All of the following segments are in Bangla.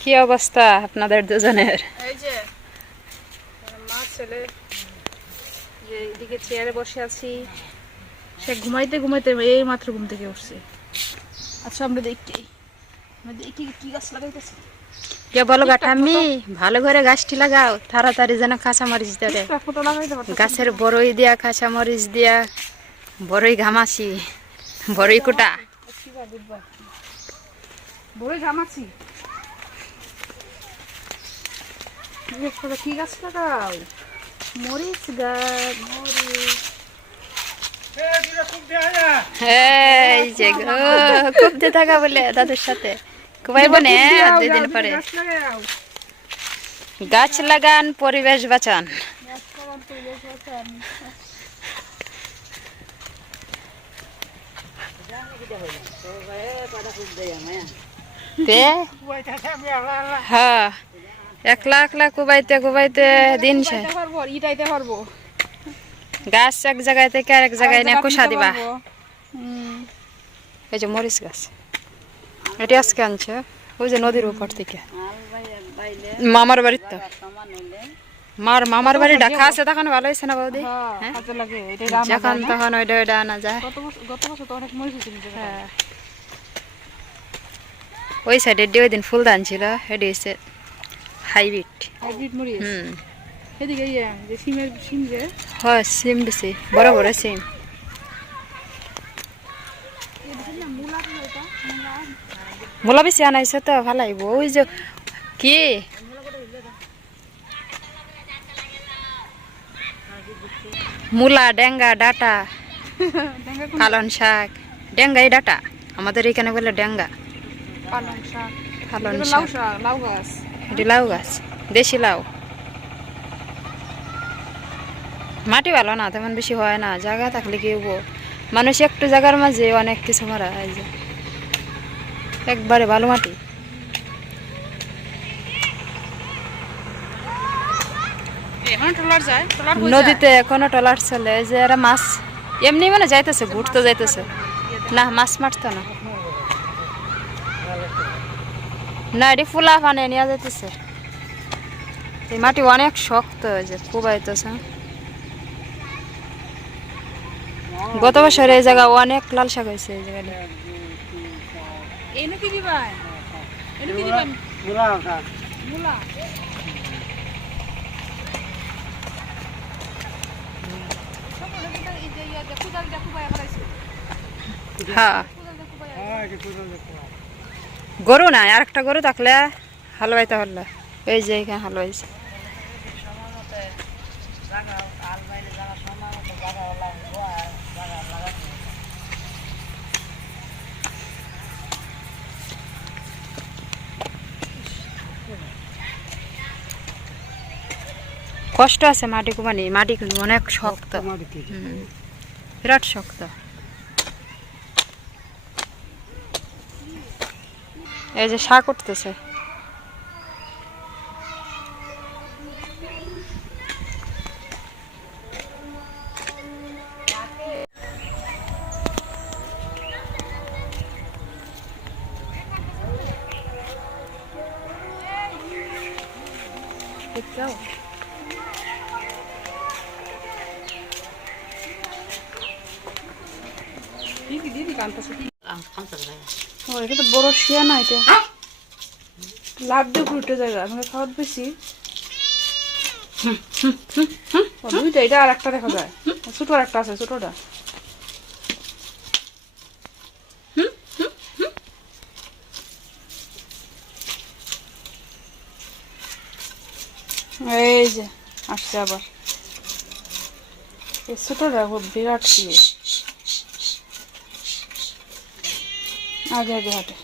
কি অবস্থা আপনাদের দুজনের? এই যে মা ছেলে যে এদিকে চেয়ারে বসে আছি। সে ঘুমাইতে ঘুমাইতে এই মাত্র ঘুম থেকে উঠছে। আচ্ছা আমরা দেখি। আমরা দেখি কি গাছ লাগাইতেছি। কে বলো গাঠাম্মি ভালো করে গাছটি লাগাও তাড়াতাড়ি যেন গাছের বড়ই দিয়া কাঁচা মরিচ দিয়া বড়ই ঘামাছি বড়ই কুটা। বড়ই ঘামাচ্ছি। কি গাছ লাগাও? মরিচ গাছ মরিচ। এই যে গো খুব দিয়ে থাকা বলে দাদুর সাথে। দুই দিন পরে। গাছ লাগান পরিবেশ বাঁচান গাছ লাগান পরিবেশ বাঁচান। তে? হ্যাঁ। একলা একলা কুবাইতে কুবাইতে দিন ইটাইতে পারব। গাছ এক জায়গায় থেকে আরেক জায়গায় নিয়ে কুসা দিবা। হুম। এই যে মরিচ গাছ। এটি আজকে আনছে ওই যে নদীর উপর থেকে। মামার বাড়ির তো। মার মামার বাড়ি ঢাকা আছে তখন ভালো হয়েছে না বৌদি? হ্যাঁ রান্না যখন? তখন ওইটা ওইটা আনা যায়। হ্যাঁ। ওই সাইডে ওই দিন ফুলদান ছিল এটি হচ্ছে হাইব্রিড। হাইব্রিড মরিচ? হুম। এদিকে ইয়ে যে সিমের সিম যে? হয় সিম দিছি বড় বড় সিম। মূলা বেশি আনাইছে তো ভালো ওই যে কি? মূলা ডেঙ্গা ডাটা পালন শাক। ডেঙ্গাই ডাটা। আমাদের এখানে বলে ডেঙ্গা। পালং শাক। পালন লাউ শাক। শাক লাউ গাছ। এটি লাউ গাছ। দেশি লাউ। মাটি ভালো না তেমন বেশি হয় না। জায়গা থাকলে কি হব? মানুষ একটু জায়গার মাঝে অনেক কিছু মারা হয় যে একবারে ভালো মাটি এখন ট্রলার যায় ট্রলার হয়ে যায় নদীতে এখনও টলার চলে যে এরা মাছ এমনি মানে যাইতেছে ঘুরতে যাইতেছে। না মাছ মারতো না। না এটি ফুলা পানে নিয়ে যাইতেছে। এই মাটি অনেক শক্ত যে কুবাইতেছে গত বছর এই জায়গা অনেক লাল শাক হয়েছে এই জায়গাটা। এনে কি দিবা? এনে কি দিবা? মূলা? হ্যাঁ গরু নাই আর একটা গরু থাকলে হালবাইতে হলে এই যে এখানে হালবাইছে। কষ্ট আছে মাটি কুমানি মাটি অনেক শক্ত। হুম, বিরাট শক্ত এই যে শাক উঠতেছে দেখছাও কি এটা তো বড় শিয়া না এটা? লাভ দিয়ে আমাকে বেশি দুইটা এটা আর একটা দেখা যায়। ছোট আর একটা আছে ছোটটা। এই যে আসছে আবার। এই ছোটটা বিরাট দিয়ে আগে আগে হাঁটে।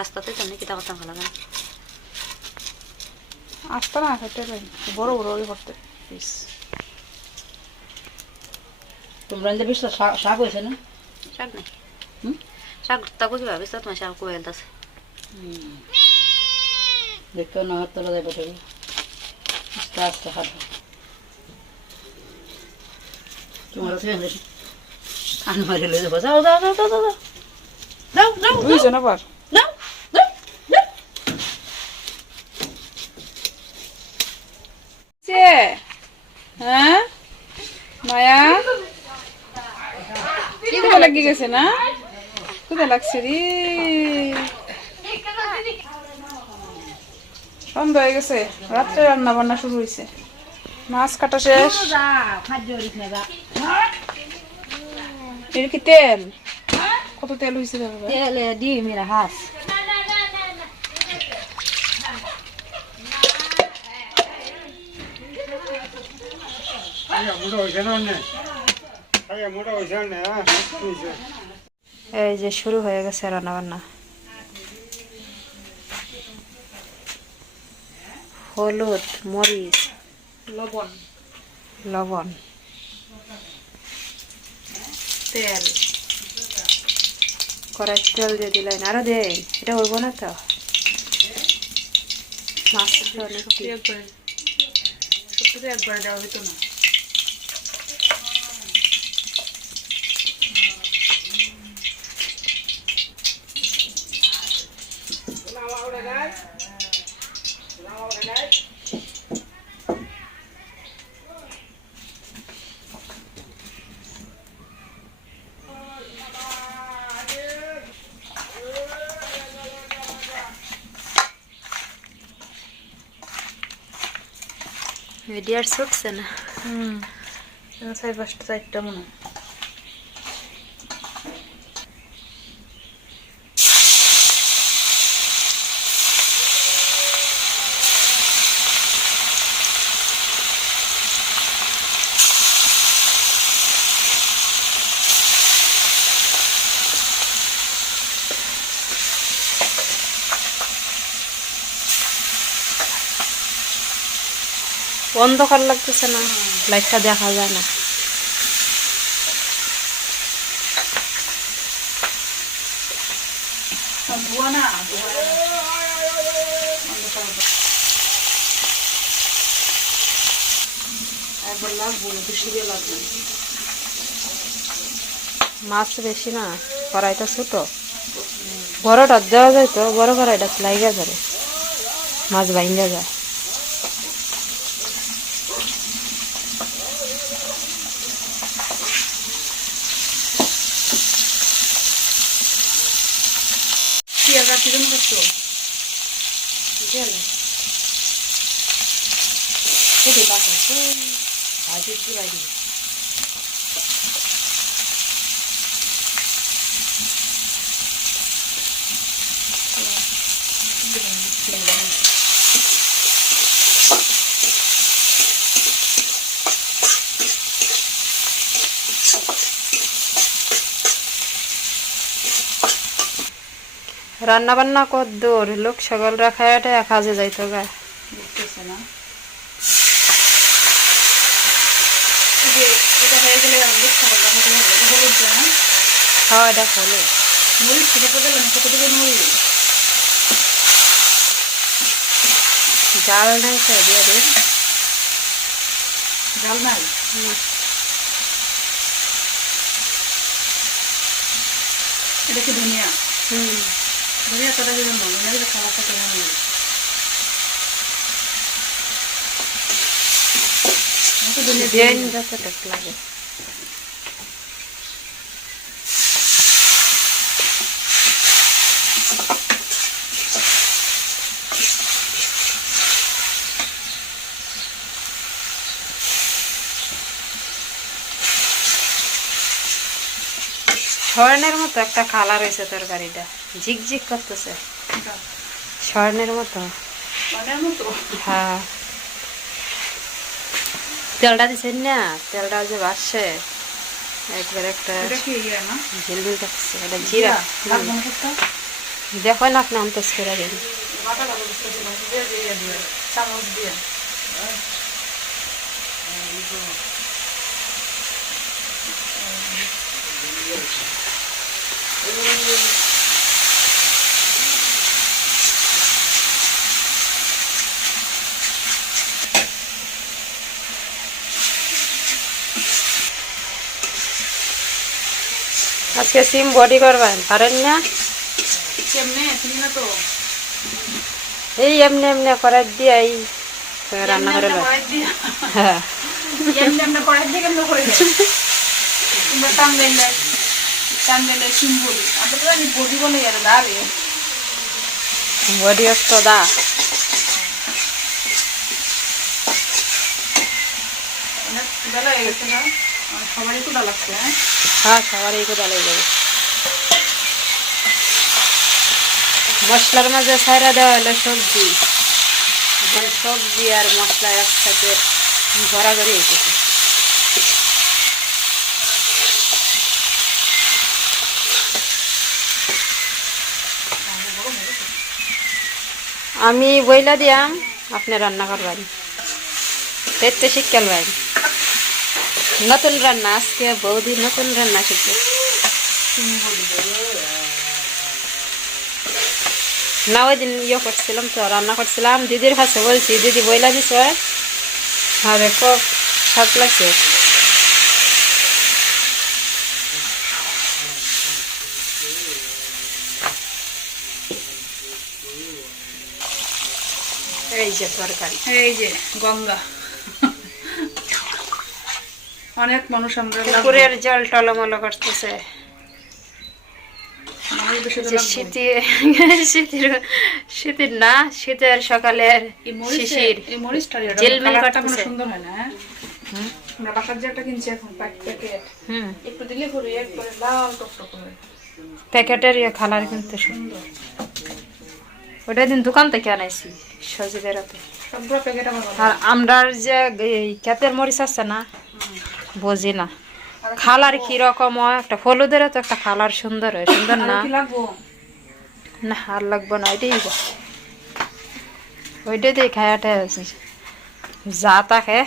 আস্তাতে তো নাকি তা কথা ভালো না। আসতে না খেতে পারি বড় বড় ওই করতে তোমরা যে বেশ শাক হয়েছে না? শাক নাই? শাক তা বুঝি ভাবিস তোমার শাক কয়ে আছে দেখতে না হাত তোলা বেটাকে আস্তে আস্তে হাঁটো। তোমার হ্যাঁ? মায়া? কোথায় লাগিয়ে গেছে না? কোথায় লাগছে রে? সন্ধ হয়ে গেছে। রাত্রে রান্না বান্না শুরু হয়েছে মাছ কাটা শেষ। এর কি তেল কত তেল হয়েছে তেল ডিম এরা হাঁস এই যে শুরু হয়ে গেছে রান্না বান্না হলুদ মরিচ লবণ। লবণ। তেল। কড়াই তেল দিয়ে দিলেন। আরও দেন। এটা হইব না তো? মাছটা অনেক একবারে দেওয়া হইতো না। আর ছুটছে না। হুম। চার পাঁচটা চারটা মনে হয়। অন্ধকার লাগতেছে না, লাইটটা দেখা যায় না। মাছ বেশি না, কড়াইটা ছোট। বড়টা দেওয়া যায় তো, বড় কড়াইটা লাইগা যাবে মাছ বাইঙ্গা যায়। 기름 부수. 이제는 고기 가서 그 아주 뚜라기. বান্না কর দূর লোক সকল রাখা এটা এক হাজে যাইতো গা। না। এটা হয়ে গেলে হলুদ এটা হলুদ খাওয়া এটা হলো মরিচ ছোটো করে কতটুকু মরিচ জাল নাই তো দিয়ে দিন জাল নাই? এটা কি ধনিয়া? হুম। ধনিয়া পাতা যেন মনে লাগে খাবারটা কেন মনে লাগে ছয়নের মতো একটা কালার রয়েছে তরকারিটা। ঝিকঝিক করতেছে। স্বর্ণের মতো। হ্যাঁ। তেলটা দিছেন না? তেলটা যে বাসছে একবার একটা ইয়ে ঝিলমিল করছে এটা জিরা। দেখো না আপনি অন্তস করে দিন। বাটা লাগবে বুঝতেছি না দিয়ে দিয়ে দিয়ে চামচ দিয়ে আজকে সিম বডি করবেন পারেন না? এই এমনি এমনি করার দিয়ে এই রান্না করে হ্যাঁ। বডি অস্ত দা বেলা হয়ে গেছে না? সবারই হ্যাঁ? হ্যাঁ সবার এই লেগে। মশলার মাঝে সাইরা দেওয়া হলো সবজি। সবজি আর মশলা একসাথে গড়াগড়ি হইতেছে। আমি বইলা দিয়াম, আপনি রান্না করবেন। দেখতে শিখবেন নতুন রান্না, আজকে বৌদি নতুন রান্না শিখবে। না, ওই দিন ইয়ে করছিলাম তো, রান্না করছিলাম। দিদির কাছে বলছি, দিদি বইলা দিছে? আরে খুব স্বাদ লাগছে। এই যে তরকারি। এই যে গঙ্গা। অনেক মানুষ আমরা। পুকুরের জল টলমল করতেছে। শীতের শীতের না শীতের সকালের শিশির। ঝিলমিল করতেছে। সুন্দর হয় না? আমরা বাসার যে একটা কিনছি এখন প্যাকেট। হুম। একটু দিলে করে একবারে লাল টকটক করে। প্যাকেটের ইয়ে কালার কিন্তু সুন্দর। ওটা দিন দোকান থেকে আনাইছি সজি বেড়াতে সবগুলো প্যাকেট আমার। আর আমরার যে এই ক্ষেতের মরিচ আছে না বুঝি না। খালার কীরকম হয়? একটা হলুদেরও তো একটা খালার সুন্দর হয় সুন্দর না? না আর লাগবো না ওইটাই যা। ওইটাতেই খায়াটা আছে যা তাকে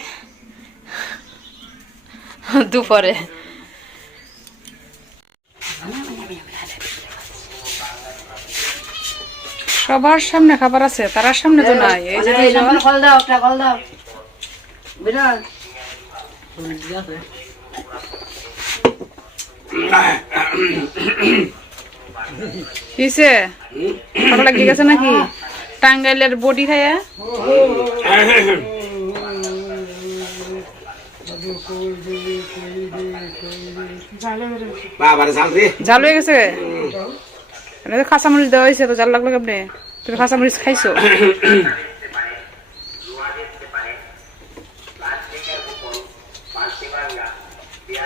দুপুরে। সবার সামনে খাবার আছে তার সামনে তো নাই। এই যে কল দাও দাও বিরাট কিসে? ভালো লাগিয়ে গেছে নাকি? টাঙ্গাইলের বডি খাইয়া বাবার জাল রে জাল হয়ে গেছে? এটা তো কাঁচামরিচ দেওয়া হয়েছে তো জাল লাগল কেমনে? তুমি কাঁচামরিচ খাইছো?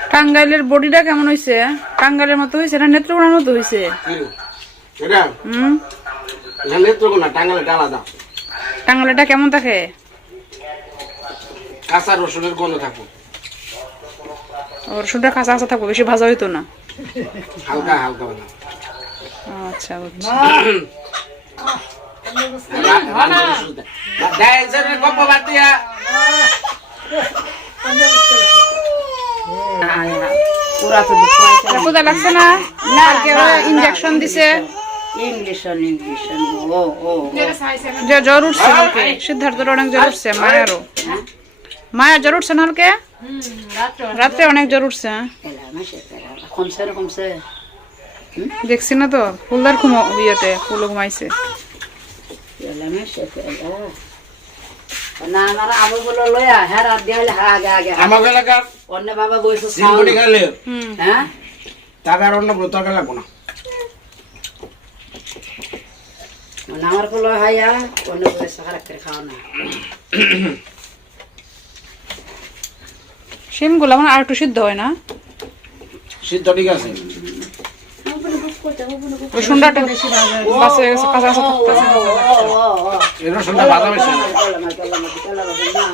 টাঙ্গাইলের বডিটা কেমন হয়েছে টাঙ্গাইলের মতো হয়েছে না নেত্রকোনার মতো হয়েছে এটা হুম এখানে নেত্রকোনা টাঙ্গালে ডালা দাও টাঙ্গাইলেরটা কেমন থাকে কাঁচা রসুনের গন্ধ থাকব ওর রসুনটা কাঁচা কাঁচা থাকব বেশি ভাজা হইতো না হালকা হালকা আচ্ছা বুঝছি তো লাগছে না? ইঞ্জেকশন দিছে। ইংলিশন ইংলিশন ও ও ও। যে জ্বর উঠছে কালকে সিদ্ধার্থর অনেক জ্বর উঠছে মায়ারও। মায়ের জ্বর উঠছে না রাত্রে অনেক জ্বর উঠছে। কমছে কমছে। দেখছি না তো ফুলদার ঘুমো ইয়েতে ফুল ঘুমাইছে। না আমার লয়া হ্যাঁ রাত দিয়ে হলে হ্যাঁ আগে আগে। আমার এলাকার অন্য বাবা বইছো সিম্পলি খাইলে হ্যাঁ? অন্য মানে আমারগুলো হাইয়া অন্য করে খাওয়া না। মানে আর একটু সিদ্ধ হয় না। সিদ্ধ ঠিক আছে। রসুনটা বাস হয়ে গেছে কাঁচা কাঁচা থাকতেছে রসুনটা ভাজা বেশি। না